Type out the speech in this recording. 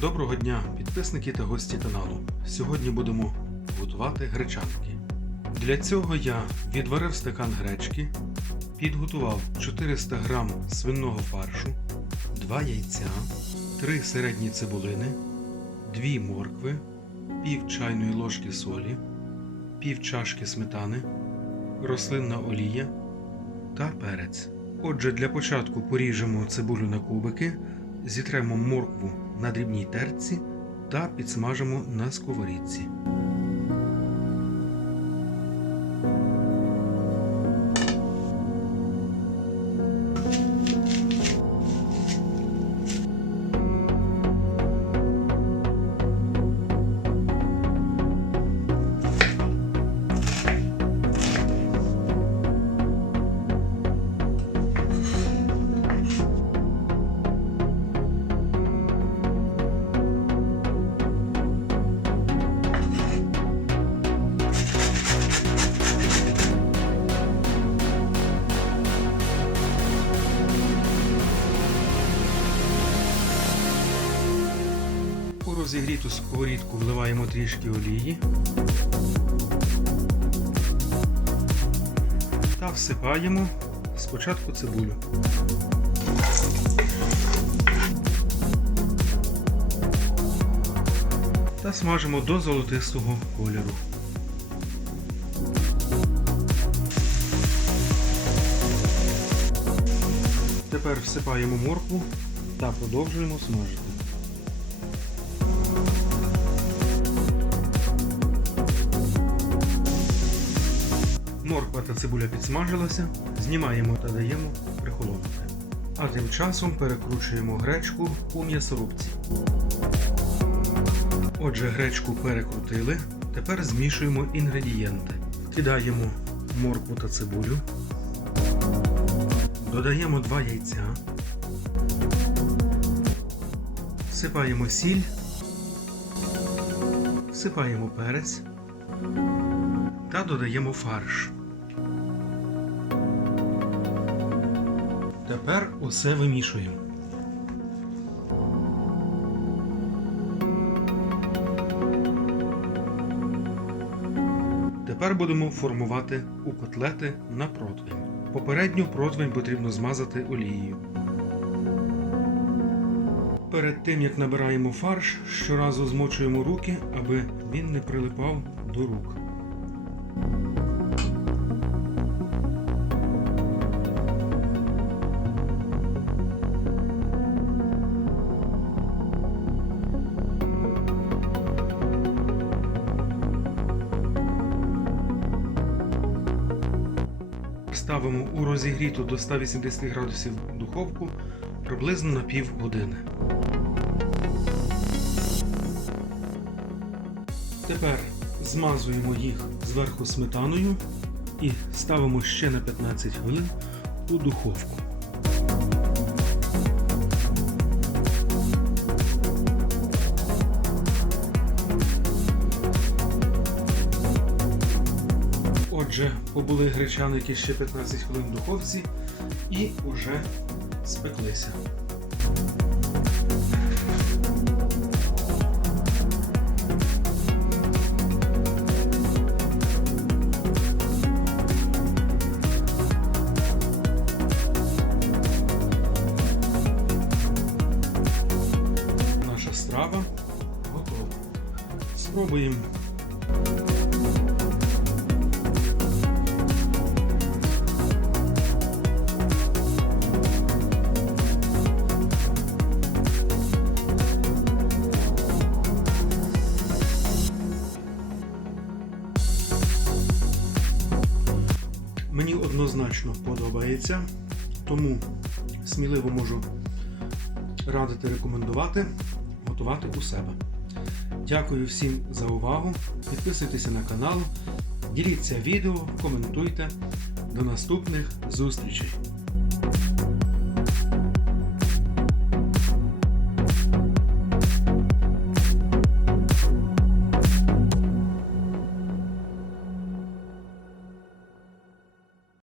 Доброго дня, підписники та гості каналу. Сьогодні будемо готувати гречанки. Для цього я відварив стакан гречки, підготував 400 г свиного фаршу, 2 яйця, 3 середні цибулини, 2 моркви, пів чайної ложки солі, пів чашки сметани, рослинна олія та перець. Отже, для початку поріжемо цибулю на кубики, зітремо моркву на дрібній терці та підсмажимо на сковорідці. Розігріту сковорідку вливаємо трішки олії та всипаємо спочатку цибулю. Та смажимо до золотистого кольору. Тепер всипаємо моркву та продовжуємо смажити. Морква та цибуля підсмажилася, знімаємо та даємо прихолонути. А тим часом перекручуємо гречку у м'ясорубці. Отже, гречку перекрутили. Тепер змішуємо інгредієнти. Кидаємо моркву та цибулю. Додаємо 2 яйця. Всипаємо сіль. Всипаємо перець та додаємо фарш. Тепер усе вимішуємо. Тепер будемо формувати у котлети на противень. Попередньо противень потрібно змазати олією. Перед тим як набираємо фарш, щоразу змочуємо руки, аби він не прилипав до рук. Ставимо у розігріту до 180 градусів духовку приблизно на пів години. Тепер змазуємо їх зверху сметаною і ставимо ще на 15 хвилин у духовку. Отже, побули гречаники ще 15 хвилин в духовці і уже спеклися. Наша страва готова. Спробуємо. Мені однозначно подобається, тому сміливо можу радити рекомендувати готувати у себе. Дякую всім за увагу. Підписуйтеся на канал, діліться відео, коментуйте. До наступних зустрічей!